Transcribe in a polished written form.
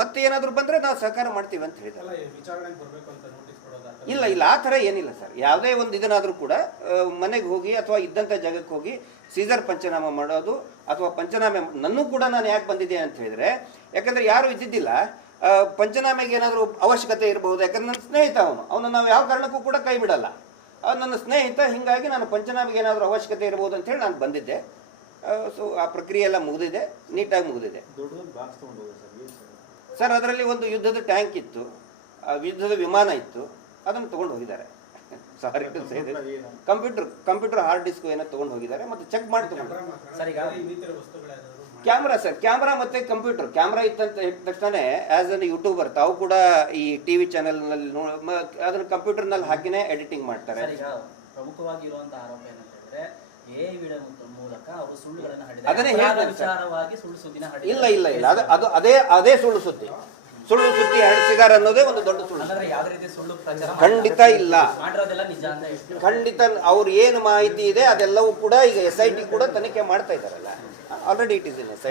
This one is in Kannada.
ಮತ್ತೆ ಏನಾದರೂ ಬಂದರೆ ನಾವು ಸಹಕಾರ ಮಾಡ್ತೀವಿ ಅಂತ ಹೇಳಿದ್ದಾರೆ. ಇಲ್ಲ ಆ ಥರ ಏನಿಲ್ಲ ಸರ್. ಯಾವುದೇ ಒಂದು ಇದನ್ನಾದರೂ ಕೂಡ ಮನೆಗೆ ಹೋಗಿ ಅಥವಾ ಇದ್ದಂಥ ಜಾಗಕ್ಕೆ ಹೋಗಿ ಸೀಸರ್ ಪಂಚನಾಮ ಮಾಡೋದು ಅಥವಾ ಪಂಚನಾಮೆ ನನ್ನೂ ಕೂಡ ನಾನು ಯಾಕೆ ಬಂದಿದ್ದೆ ಅಂತ ಹೇಳಿದರೆ, ಯಾಕಂದರೆ ಯಾರೂ ಇದ್ದಿದ್ದಿಲ್ಲ. ಪಂಚನಾಮೆಗೆ ಏನಾದರೂ ಅವಶ್ಯಕತೆ ಇರಬಹುದು, ಯಾಕಂದ್ರೆ ನನ್ನ ಸ್ನೇಹಿತ ಅವನು ನಾವು ಯಾವ ಕಾರಣಕ್ಕೂ ಕೂಡ ಕೈ ಬಿಡಲ್ಲ. ನನ್ನ ಸ್ನೇಹಿತ, ಹೀಗಾಗಿ ನಾನು ಪಂಚನಾಮೆಗೆ ಏನಾದರೂ ಅವಶ್ಯಕತೆ ಇರಬಹುದು ಅಂತೇಳಿ ನಾನು ಬಂದಿದ್ದೆ. ಸೊ ಆ ಪ್ರಕ್ರಿಯೆ ಎಲ್ಲ ಮುಗಿದಿದೆ, ನೀಟಾಗಿ ಮುಗಿದಿದೆ ಸರ್. ಅದರಲ್ಲಿ ಒಂದು ಯುದ್ಧದ ಟ್ಯಾಂಕ್ ಇತ್ತು, ಯುದ್ಧದ ವಿಮಾನ ಇತ್ತು, ಅದನ್ನು ತೊಗೊಂಡು ಹೋಗಿದ್ದಾರೆ. Sorry to say this. Computer hard disk ಏನೋ ತೊಗೊಂಡು ಹೋಗಿದ್ದಾರೆ, ಮತ್ತು ಚೆಕ್ ಮಾಡಿ ತೊಗೊಂಡು. ಕ್ಯಾಮ್ರಾ ಸರ್, ಕ್ಯಾಮ್ರಾ ಮತ್ತು ಕಂಪ್ಯೂಟರ್. ಕ್ಯಾಮ್ರಾ ಇತ್ತಂತ ಹೇಳಿದ ತಕ್ಷಣ ಆ್ಯಸ್ ಅನ್ ಯೂಟ್ಯೂಬರ್ ತಾವು ಕೂಡ ಈ ಟಿವಿ ಚಾನೆಲ್ನಲ್ಲಿ ಅದನ್ನು ಕಂಪ್ಯೂಟರ್ನಲ್ಲಿ ಹಾಕಿನೇ ಎಡಿಟಿಂಗ್ ಮಾಡ್ತಾರೆ. ಪ್ರಮುಖವಾಗಿ ಇರುವಂತಹ ಆರೋಪ ಏನಂತಂದ್ರೆ ಎಐ ಮೂಲಕ ಅವರು ಸುಳ್ಳುಗಳನ್ನು ಅದನ್ನೇ ವಿಚಾರವಾಗಿ ಸುಳ್ಳು ಸುದ್ದಿನ ಇಲ್ಲ ಅದು ಅದೇ ಸುಳ್ಳು ಸುದ್ದಿ ಹಡಿಸಿದ್ದಾರೆ ಅನ್ನೋದೇ ಒಂದು ದೊಡ್ಡ ಸುಳ್ಳು. ಖಂಡಿತ ಇಲ್ಲ, ಖಂಡಿತ. ಅವ್ರು ಏನು ಮಾಹಿತಿ ಇದೆ ಅದೆಲ್ಲವೂ ಕೂಡ ಈಗ SIT ಕೂಡ ತನಿಖೆ ಮಾಡ್ತಾ ಇದ್ದಾರಲ್ಲ, already it is in SIT.